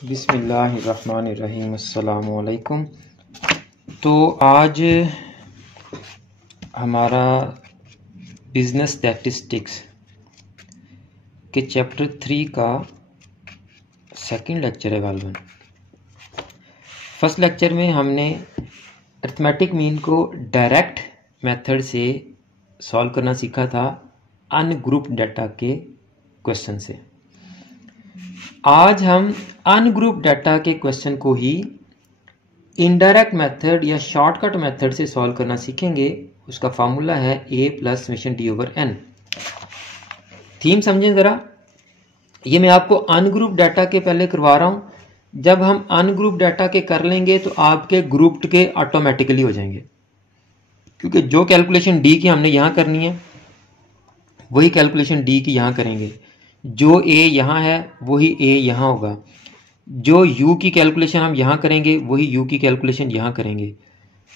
बिस्मिल्लाहिर्रहमानिर्रहीम अस्सलामु अलैकुम। तो आज हमारा बिज़नेस स्टैटिस्टिक्स के चैप्टर 3 का सेकंड लेक्चर है गालिबन। फर्स्ट लेक्चर में हमने अरिथमेटिक मीन को डायरेक्ट मेथड से सॉल्व करना सीखा था अनग्रुप डाटा के क्वेश्चन से। आज हम अनग्रुप डाटा के क्वेश्चन को ही इनडायरेक्ट मेथड या शॉर्टकट मेथड से सॉल्व करना सीखेंगे। उसका फॉर्मूला है a plus summation d over n। Theme समझें ज़रा। ये मैं आपको अनग्रुप डाटा के पहले करवा रहा हूं। जब हम अनग्रुप डाटा के कर लेंगे तो आपके ग्रुप्ड के ऑटोमेटिकली हो जाएंगे, क्योंकि जो कैलकुलेशन d की हमने यहां करनी है वही कैलकुलेशन d की यहां करेंगे। जो a यहाँ है वही a यहाँ होगा। जो u की कैलकुलेशन हम यहाँ करेंगे वही u की कैलकुलेशन यहाँ करेंगे।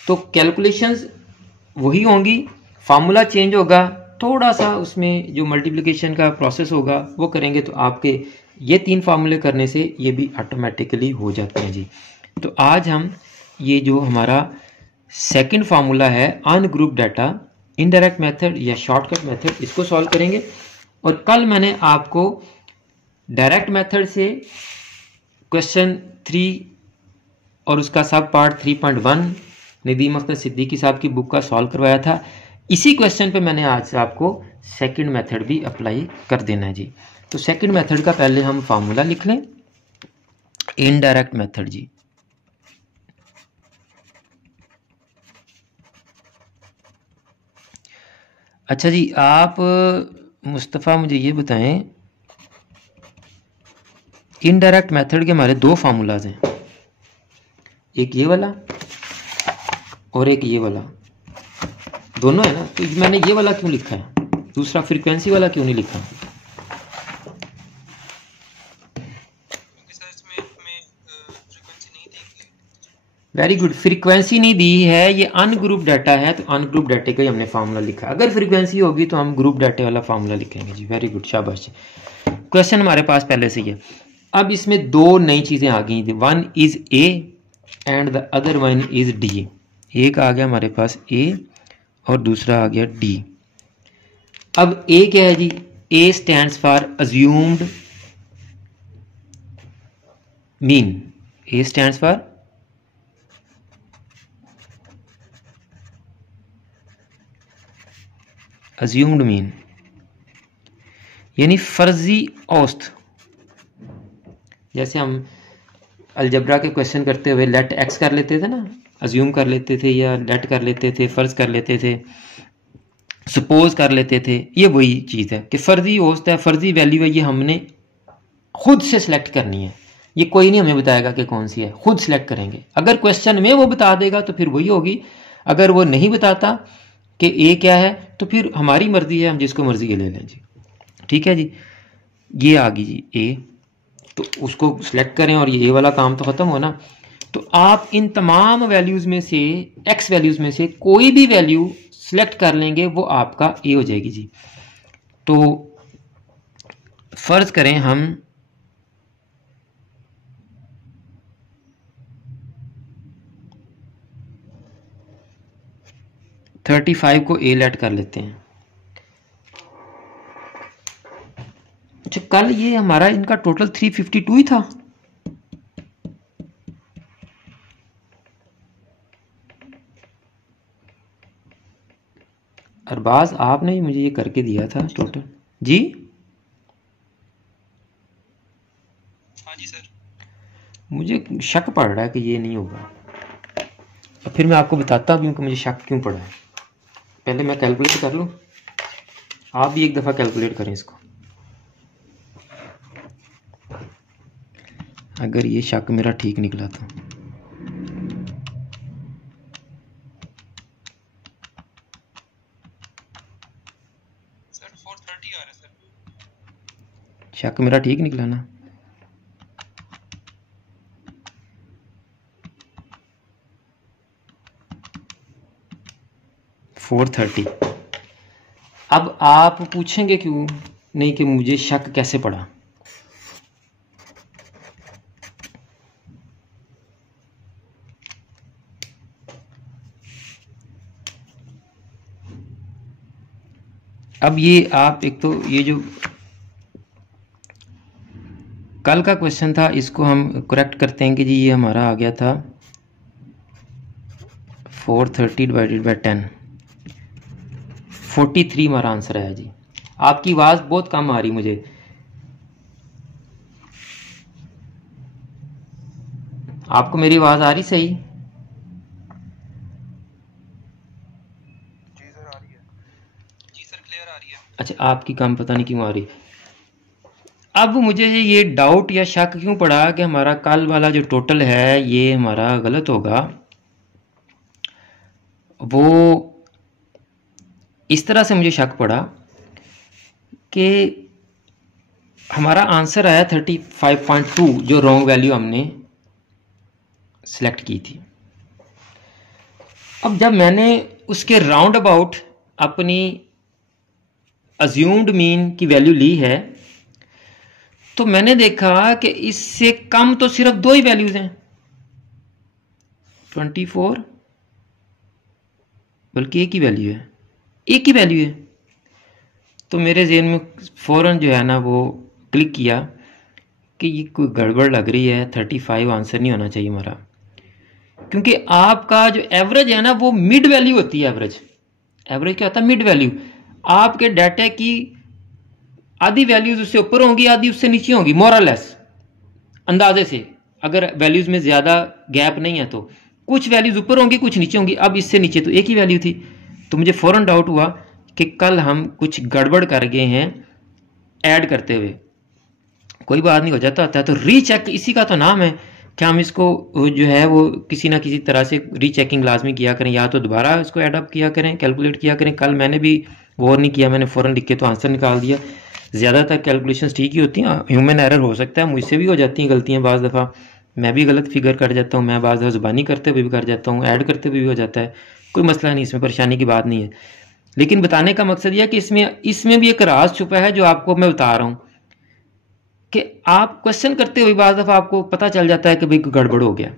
तो कैलकुलेशंस वही होंगी, फार्मूला चेंज होगा, थोड़ा सा उसमें जो मल्टीप्लिकेशन का प्रोसेस होगा वो करेंगे। तो आपके ये 3 फार्मूले करने से ये भी ऑटोमेटिकली हो जाते हैं जी। तो आज हम ये जो हमारा सेकंड फार्मूला है अनग्रुप डाटा इनडायरेक्ट मेथड या शॉर्टकट मेथड, इसको सॉल्व करेंगे। और कल मैंने आपको डायरेक्ट मेथड से क्वेश्चन 3 और उसका सब पार्ट 3.1 नदीम अख्तर सिद्दीकी साहब की बुक का सॉल्व करवाया था। इसी क्वेश्चन पे मैंने आज आपको सेकंड मेथड भी अप्लाई कर देना है जी। तो सेकंड मेथड का पहले हम फार्मूला लिख लें, इनडायरेक्ट मेथड जी। अच्छा जी, आप मुस्तफ़ा मुझे ये बताएं, इनडायरेक्ट मेथड के हमारे 2 फार्मूलाज हैं, एक ये वाला और एक ये वाला, दोनों है ना। तो मैंने ये वाला क्यों लिखा है, दूसरा फ्रीक्वेंसी वाला क्यों नहीं लिखा? वेरी गुड, फ्रीक्वेंसी नहीं दी है, ये अनग्रुप डाटा है तो अनग्रुप डाटे का ही हमने फार्मूला लिखा। अगर फ्रीक्वेंसी होगी तो हम ग्रुप डाटे वाला फार्मूला लिखेंगे जी। वेरी गुड, शाबाश। क्वेश्चन हमारे पास पहले से ही है। अब इसमें 2 नई चीजें आ गई थी, one is A and the other one is D. एक आ गया हमारे पास ए और दूसरा आ गया डी। अब ए क्या है जी? A stands for assumed mean. A stands for assumed mean, यानी फर्जी औसत। जैसे हम अलजबरा के क्वेश्चन करते हुए लेट एक्स कर लेते थे ना, अज्यूम कर लेते थे या लेट कर लेते थे, फर्ज कर लेते थे, सपोज कर लेते थे। ये वही चीज़ है कि फर्जी औसत है, फर्जी वैल्यू है, ये हमने खुद से सिलेक्ट करनी है। ये कोई नहीं हमें बताएगा कि कौन सी है, खुद सिलेक्ट करेंगे। अगर क्वेश्चन में वो बता देगा तो फिर वही होगी, अगर वो नहीं बताता कि ए क्या है तो फिर हमारी मर्जी है, हम जिसको मर्जी ये ले लें जी। ठीक है जी, ये आ गई जी ए, तो उसको सिलेक्ट करें और ये ए वाला काम तो खत्म हो ना। तो आप इन तमाम वैल्यूज में से, एक्स वैल्यूज में से कोई भी वैल्यू सिलेक्ट कर लेंगे, वो आपका ए हो जाएगी जी। तो फर्ज करें हम $35 को ए लेट कर लेते हैं। अच्छा, कल ये हमारा इनका टोटल 352 ही था। अरबाज आपने मुझे ये करके दिया था टोटल जी। हाँ जी सर। मुझे शक पड़ रहा है कि ये नहीं होगा। अब फिर मैं आपको बताता हूँ कि मुझे शक क्यों पड़ा है। पहले मैं कैलकुलेट कर लूँ, आप भी एक दफ़ा कैलकुलेट करें इसको। अगर ये शक मेरा ठीक निकला तो सर 430 आ रहा है सर। शक मेरा ठीक निकला ना? $430। अब आप पूछेंगे क्यों नहीं कि मुझे शक कैसे पड़ा। अब ये आप एक तो ये जो कल का क्वेश्चन था इसको हम करेक्ट करते हैं कि जी ये हमारा आ गया था 430 डिवाइडेड बाई 10, 43 हमारा आंसर है जी। आपकी आवाज़ बहुत कम आ रही मुझे। आपको मेरी आवाज़ आ रही सही? जी सर आ रही है। जी सर क्लियर आ रही है। अच्छा, आपकी कम पता नहीं क्यों आ रही। अब मुझे ये डाउट या शक क्यों पड़ा कि हमारा कल वाला जो टोटल है ये हमारा गलत होगा। वो इस तरह से मुझे शक पड़ा कि हमारा आंसर आया 35.2 जो रॉन्ग वैल्यू हमने सिलेक्ट की थी। अब जब मैंने उसके राउंड अबाउट अपनी अज्यूम्ड मीन की वैल्यू ली है तो मैंने देखा कि इससे कम तो सिर्फ दो ही वैल्यूज हैं, 24, बल्कि एक ही वैल्यू है, एक ही वैल्यू है। तो मेरे ज़हन में फ़ौरन जो है ना वो क्लिक किया कि ये कोई गड़बड़ लग रही है, 35 आंसर नहीं होना चाहिए हमारा, क्योंकि आपका जो एवरेज है ना वो मिड वैल्यू होती है। एवरेज क्या होता है? Mid value. आपके डाटा की आधी वैल्यूज उससे ऊपर होंगी, आधी उससे नीचे होंगी, मोर और लेस अंदाजे से, अगर वैल्यूज में ज़्यादा गैप नहीं है तो कुछ वैल्यूज ऊपर होंगी कुछ नीचे होंगी। अब इससे नीचे तो एक ही वैल्यू थी, तो मुझे फ़ौरन डाउट हुआ कि कल हम कुछ गड़बड़ कर गए हैं ऐड करते हुए। कोई बात नहीं, हो जाता होता है। तो रीचेक इसी का तो नाम है कि हम इसको जो है वो किसी ना किसी तरह से रीचेकिंग लाजमी किया करें, या तो दोबारा इसको एड अप किया करें, कैलकुलेट किया करें। कल मैंने भी गौर नहीं किया, मैंने फ़ौरन लिख के तो आंसर निकाल दिया। ज़्यादातर कैलकुलेशंस ठीक ही होती हैं, ह्यूमन एरर हो सकता है, मुझसे भी हो जाती हैं गलतियाँ बाज़ दफ़ा, मैं भी गलत फिगर कर जाता हूँ, मैं बाज़ दफ़ा ज़ुबानी करते हुए भी कर जाता हूँ, ऐड करते हुए भी हो जाता है, कोई मसला नहीं, इसमें परेशानी की बात नहीं है। लेकिन बताने का मकसद यह है कि इसमें भी एक राज छुपा है जो आपको मैं बता रहा हूँ कि आप क्वेश्चन करते हुए बाज़ दफ़ा आपको पता चल जाता है कि भाई कोई गड़बड़ हो गया।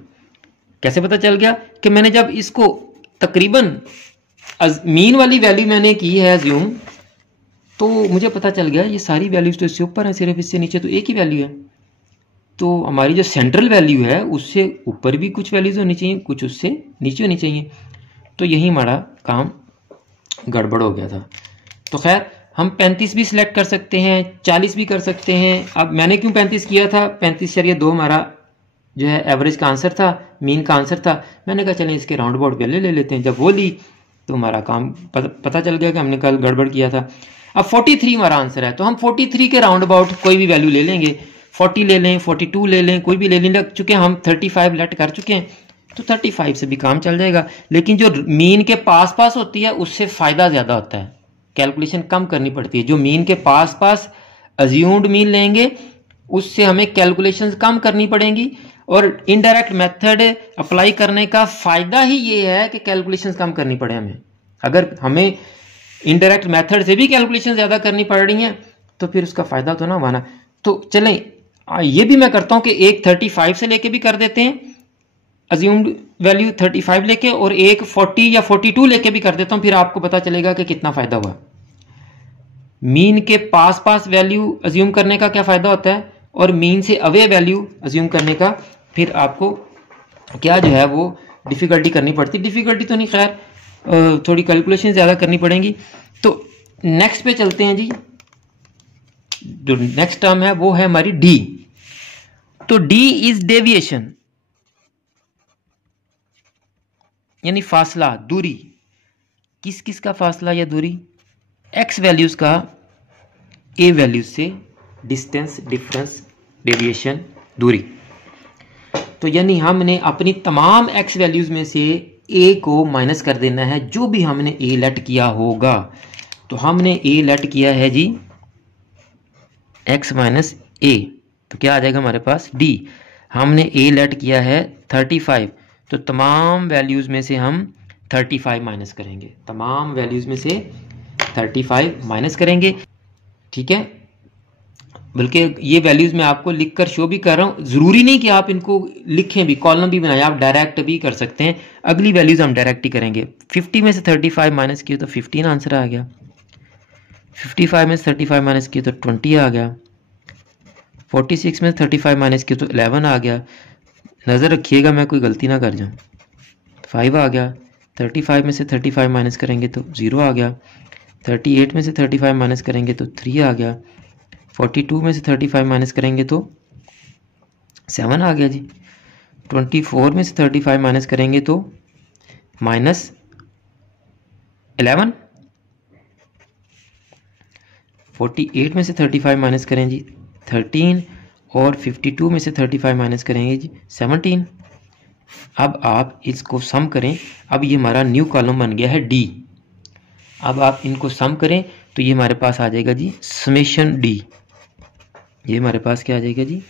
कैसे पता चल गया? कि मैंने जब इसको तकरीबन मीन वाली वैल्यू मैंने की है अज्यूम, तो मुझे पता चल गया ये सारी वैल्यूज तो इससे ऊपर है, सिर्फ इससे नीचे तो एक ही वैल्यू है। तो हमारी जो सेंट्रल वैल्यू है उससे ऊपर भी कुछ वैल्यूज होनी चाहिए, कुछ उससे नीचे होनी चाहिए। तो यही हमारा काम गड़बड़ हो गया था। तो खैर हम 35 भी सिलेक्ट कर सकते हैं, 40 भी कर सकते हैं। अब मैंने क्यों 35 किया था? 35.2 हमारा जो है एवरेज का आंसर था, मीन का आंसर था। मैंने कहा चलें इसके राउंड अबाउट वैल्यू ले लेते हैं। जब वो ली तो हमारा काम पता चल गया कि हमने कल गड़बड़ किया था। अब 43 हमारा आंसर है, तो हम 43 के राउंड अबाउट कोई भी वैल्यू ले लेंगे, 40 ले लें, 42 ले लें, कोई भी ले लें। चूंकि हम 35 लेट कर चुके हैं तो 35 से भी काम चल जाएगा। लेकिन जो मीन के पास पास होती है उससे फ़ायदा ज़्यादा होता है, कैलकुलेशन कम करनी पड़ती है। जो मीन के पास पास अज्यूम्ड मीन लेंगे उससे हमें कैलकुलेशन कम करनी पड़ेंगी, और इनडायरेक्ट मेथड अप्लाई करने का फ़ायदा ही ये है कि कैलकुलेशन कम करनी पड़े हमें। अगर हमें इनडायरेक्ट मेथड से भी कैलकुलेशन ज़्यादा करनी पड़ रही हैं तो फिर उसका फ़ायदा तो ना हुआ ना। तो चलें ये भी मैं करता हूं कि एक 35 से लेके भी कर देते हैं अज्यूम्ड वैल्यू 35 लेके, और एक 40 या 42 लेके भी कर देता हूं, फिर आपको पता चलेगा कि कितना फ़ायदा हुआ। मीन के पास पास वैल्यू अज्यूम करने का क्या फ़ायदा होता है, और मीन से अवे वैल्यू अज्यूम करने का फिर आपको क्या जो है वो डिफ़िकल्टी करनी पड़ती। डिफ़िकल्टी तो नहीं, खैर थोड़ी कैलकुलेशन ज़्यादा करनी पड़ेंगी। तो नेक्स्ट पे चलते हैं जी। जो नेक्स्ट टर्म है वो है हमारी डी। तो डी इज डेविएशन, यानी फासला, दूरी। किस किस का फासला या दूरी? एक्स वैल्यूज का ए वैल्यूज से, डिस्टेंस, डिफरेंस, डेविएशन, दूरी। तो यानी हमने अपनी तमाम एक्स वैल्यूज में से ए को माइनस कर देना है, जो भी हमने ए लेट किया होगा। तो हमने ए लेट किया है जी एक्स माइनस ए, तो क्या आ जाएगा हमारे पास? डी। हमने ए लेट किया है 35, तो तमाम वैल्यूज में से हम 35 माइनस करेंगे, तमाम वैल्यूज में से 35 माइनस करेंगे। ठीक है, बल्कि ये वैल्यूज मैं आपको लिखकर शो भी कर रहा हूँ, ज़रूरी नहीं कि आप इनको लिखें भी, कॉलम भी बनाएं, आप डायरेक्ट भी कर सकते हैं। अगली वैल्यूज हम डायरेक्ट ही करेंगे। 50 में से 35 माइनस किए तो 15 आंसर आ गया। 55 में से 35 माइनस किए तो 20 आ गया। 46 में से 35 माइनस किए तो 11 आ गया। नज़र रखिएगा मैं कोई गलती ना कर जाऊँ। 5 आ गया। 35 में से 35 माइनस करेंगे तो 0 आ गया। 38 में से 35 माइनस करेंगे तो 3 आ गया। 42 में से 35 माइनस करेंगे तो 7 आ गया जी। 24 में से 35 माइनस करेंगे तो -11। 48 में से 35 माइनस करें जी 13 और 52 में से 35 माइनस करेंगे जी 17। अब आप इसको सम करें। अब ये हमारा न्यू कॉलम बन गया है डी। अब आप इनको सम करें तो ये हमारे पास आ जाएगा जी समेशन डी। ये हमारे पास क्या आ जाएगा जी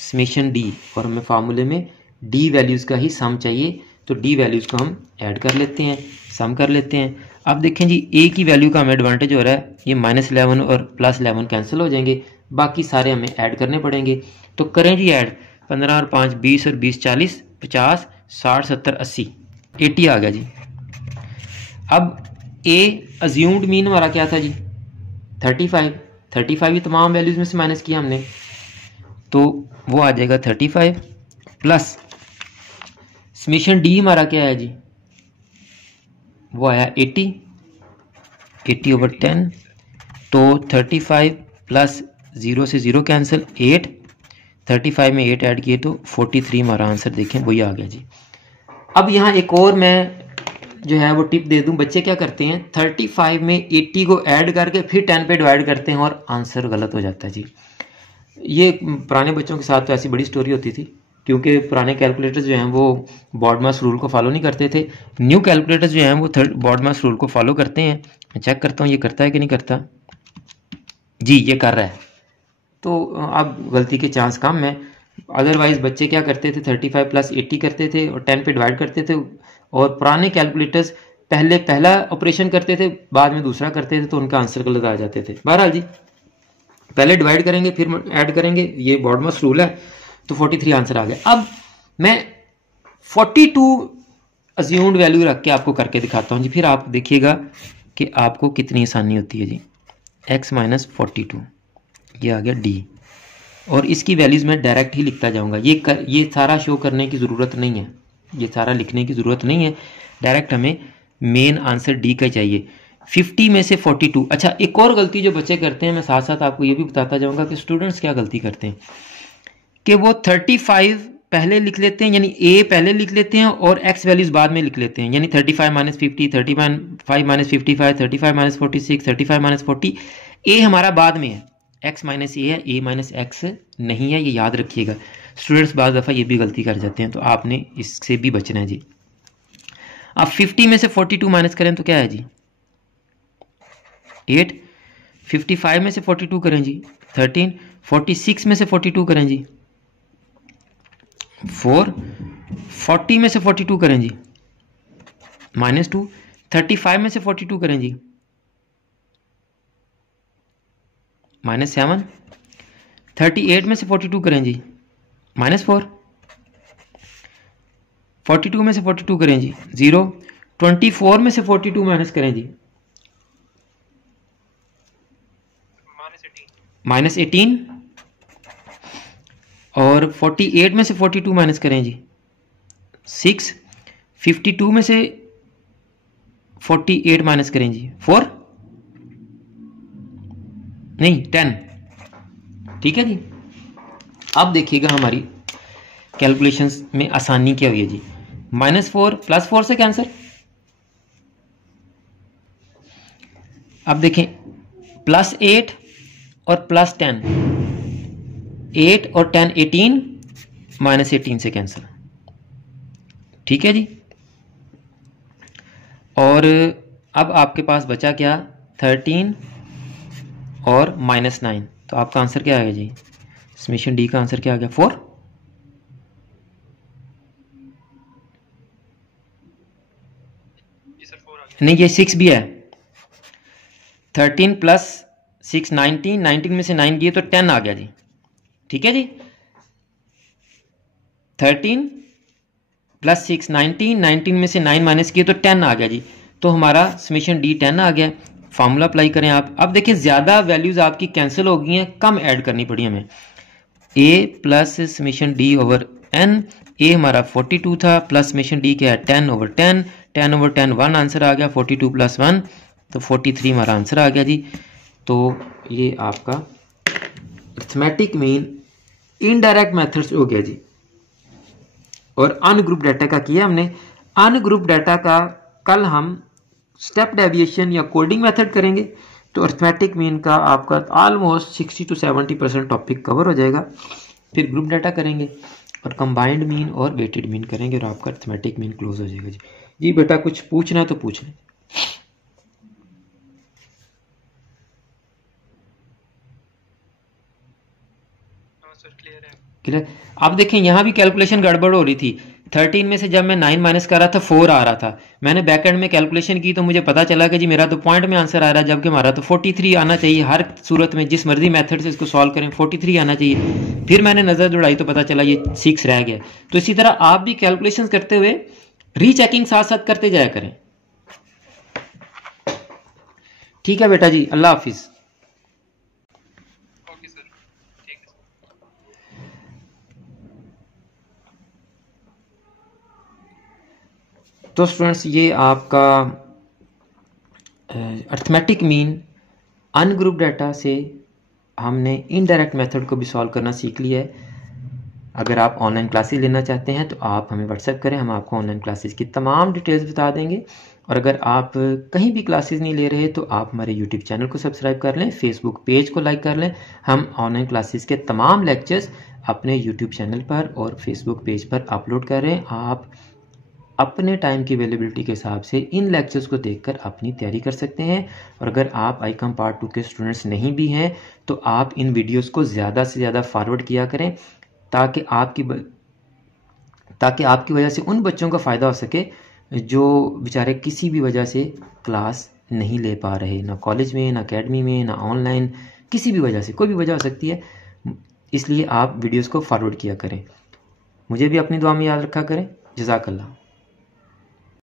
समेशन डी। और हमें फार्मूले में डी वैल्यूज़ का ही सम चाहिए, तो डी वैल्यूज़ को हम ऐड कर लेते हैं, सम कर लेते हैं। अब देखें जी ए की वैल्यू का हमें एडवांटेज हो रहा है, ये -11 और +11 कैंसिल हो जाएंगे, बाकी सारे हमें ऐड करने पड़ेंगे। तो करें जी ऐड। 15 और 5 20 और 20 40 50 60 70 80 80 आ गया जी। अब ए अज्यूम्ड मीन हमारा क्या था जी 35 ही तमाम वैल्यूज़ में से माइनस किया हमने, तो वो आ जाएगा 35 प्लस समेशन डी हमारा क्या है जी वो आया 80 ओवर 10। तो 35 प्लस 0 से 0 कैंसिल 8। 35 में 8 ऐड किए तो 43 हमारा आंसर देखें वही आ गया जी। अब यहाँ एक और मैं जो है वो टिप दे दूं। बच्चे क्या करते हैं 35 में 80 को ऐड करके फिर 10 पे डिवाइड करते हैं और आंसर गलत हो जाता है जी। ये पुराने बच्चों के साथ तो ऐसी बड़ी स्टोरी होती थी, क्योंकि पुराने कैलकुलेटर्स जो हैं वो बॉडमास रूल को फॉलो नहीं करते थे। न्यू कैलकुलेटर्स जो हैं वो बॉडमास रूल को फॉलो करते हैं। मैं चेक करता हूँ ये करता है कि नहीं करता। जी ये कर रहा है, तो अब गलती के चांस कम है। अदरवाइज बच्चे क्या करते थे 35 प्लस 80 करते थे और 10 पे डिवाइड करते थे, और पुराने कैलकुलेटर्स पहले पहला ऑपरेशन करते थे बाद में दूसरा करते थे, तो उनका आंसर गलत आ जाते थे। बहरहाल जी पहले डिवाइड करेंगे फिर ऐड करेंगे, ये बॉडमास रूल है। तो 43 आंसर आ गया। अब मैं 42 अज्यूम्ड वैल्यू रख के आपको करके दिखाता हूँ जी, फिर आप देखिएगा कि आपको कितनी आसानी होती है जी। x माइनस 42 ये आ गया डी, और इसकी वैल्यूज़ मैं डायरेक्ट ही लिखता जाऊँगा। ये सारा शो करने की ज़रूरत नहीं है, ये सारा लिखने की ज़रूरत नहीं है, डायरेक्ट हमें मेन आंसर डी का चाहिए। 50 में से 42। अच्छा एक और गलती जो बच्चे करते हैं, मैं साथ साथ आपको ये भी बताता जाऊँगा कि स्टूडेंट्स क्या गलती करते हैं कि वो 35 पहले लिख लेते हैं, यानी ए पहले लिख लेते हैं और एक्स वैल्यूज़ बाद में लिख लेते हैं, यानी 35 माइनस 50, 35 माइनस 55, 35 माइनस 46, 35 माइनस 40। ए हमारा बाद में है, एक्स माइनस ए है, ए माइनस एक्स नहीं है, ये याद रखिएगा। स्टूडेंट्स बाद दफ़ा ये भी गलती कर जाते हैं, तो आपने इससे भी बचना है जी। आप 50 में से 42 माइनस करें तो क्या है जी 8। 55 में से 42 करें जी 13। 46 में से 42 करें जी 4। 40 में से 42 करें जी -2। 35 में से 42 करें जी -7। 38 में से 42 करें जी -4। 42 में से 42 करें जी 0। 24 में से 42 माइनस करें जी -18। और 48 में से 42 माइनस करें जी 6। 52 में से 48 माइनस करें जी 4 नहीं 10। ठीक है जी। अब देखिएगा हमारी कैलकुलेशंस में आसानी क्या हुई है जी। -4 +4 से कैंसिल। अब देखें +8 और +10, 8 और 10 18, -18 से कैंसिल। ठीक है जी। और अब आपके पास बचा क्या 13 और -9, तो आपका आंसर क्या आ गया जी समेशन डी का आंसर क्या आ गया 4। नहीं ये 6 भी है। 13 प्लस 6 19, 19 में से 9 गए तो 10 आ गया जी। ठीक है जी। 13 प्लस 6 19, 19 में से 9 माइनस किए तो 10 आ गया जी। तो हमारा समेशन डी 10 आ गया। फार्मूला अप्लाई करें आप। अब देखिए ज़्यादा वैल्यूज आपकी कैंसिल हो गई हैं, कम ऐड करनी पड़ी हमें। a plus summation d over n, a हमारा 42 था, प्लस समेशन d क्या है 10 ओवर 10, 10 ओवर 10 1 आंसर आ गया, 42 प्लस 1 तो 43 हमारा आंसर आ गया जी। तो ये आपका अरिथमेटिक मीन इनडायरेक्ट मेथड्स हो गया जी। और अनग्रुप डाटा का किया हमने। अनग्रुप डाटा का कल हम स्टेप डेविएशन या कोडिंग मेथड करेंगे, तो अरिथमेटिक मीन का आपका ऑलमोस्ट 60 to 70% टॉपिक कवर हो जाएगा। फिर ग्रुप डाटा करेंगे और कंबाइंड मीन और वेटेड मीन करेंगे और आपका अरिथमेटिक मीन क्लोज हो जाएगा जी। जी बेटा कुछ पूछना है तो पूछ लें। क्लियर। अब देखें यहाँ भी कैलकुलेशन गड़बड़ हो रही थी। 13 में से जब मैं 9 माइनस कर रहा था 4 आ रहा था, मैंने बैक एंड में कैलकुलेशन की तो मुझे पता चला कि जी मेरा तो पॉइंट में आंसर आ रहा है, जबकि हमारा तो 43 आना चाहिए। हर सूरत में जिस मर्जी मेथड से इसको सॉल्व करें 43 आना चाहिए। फिर मैंने नजर दौड़ाई तो पता चला ये 6 रह गया। तो इसी तरह आप भी कैलकुलेशन करते हुए रीचेकिंग साथ साथ करते जाया करें। ठीक है बेटा जी, अल्लाह हाफिज। तो स्टूडेंट्स ये आपका अरिथमेटिक मीन अनग्रुप डाटा से हमने इनडायरेक्ट मेथड को भी सॉल्व करना सीख लिया है। अगर आप ऑनलाइन क्लासेस लेना चाहते हैं तो आप हमें व्हाट्सएप करें, हम आपको ऑनलाइन क्लासेस की तमाम डिटेल्स बता देंगे। और अगर आप कहीं भी क्लासेस नहीं ले रहे तो आप हमारे यूट्यूब चैनल को सब्सक्राइब कर लें, फेसबुक पेज को लाइक कर लें। हम ऑनलाइन क्लासेस के तमाम लेक्चर्स अपने यूट्यूब चैनल पर और फेसबुक पेज पर अपलोड कर रहे हैं। आप अपने टाइम की अवेलेबिलिटी के हिसाब से इन लेक्चर्स को देखकर अपनी तैयारी कर सकते हैं। और अगर आप आईकॉम पार्ट 2 के स्टूडेंट्स नहीं भी हैं तो आप इन वीडियोस को ज़्यादा से ज़्यादा फॉरवर्ड किया करें, ताकि आपकी वजह से उन बच्चों का फ़ायदा हो सके जो बेचारे किसी भी वजह से क्लास नहीं ले पा रहे, ना कॉलेज में, ना अकेडमी में, ना ऑनलाइन, किसी भी वजह से, कोई भी वजह हो सकती है। इसलिए आप वीडियोज़ को फॉरवर्ड किया करें। मुझे भी अपनी दुआ में याद रखा करें। जज़ाकल्लाह।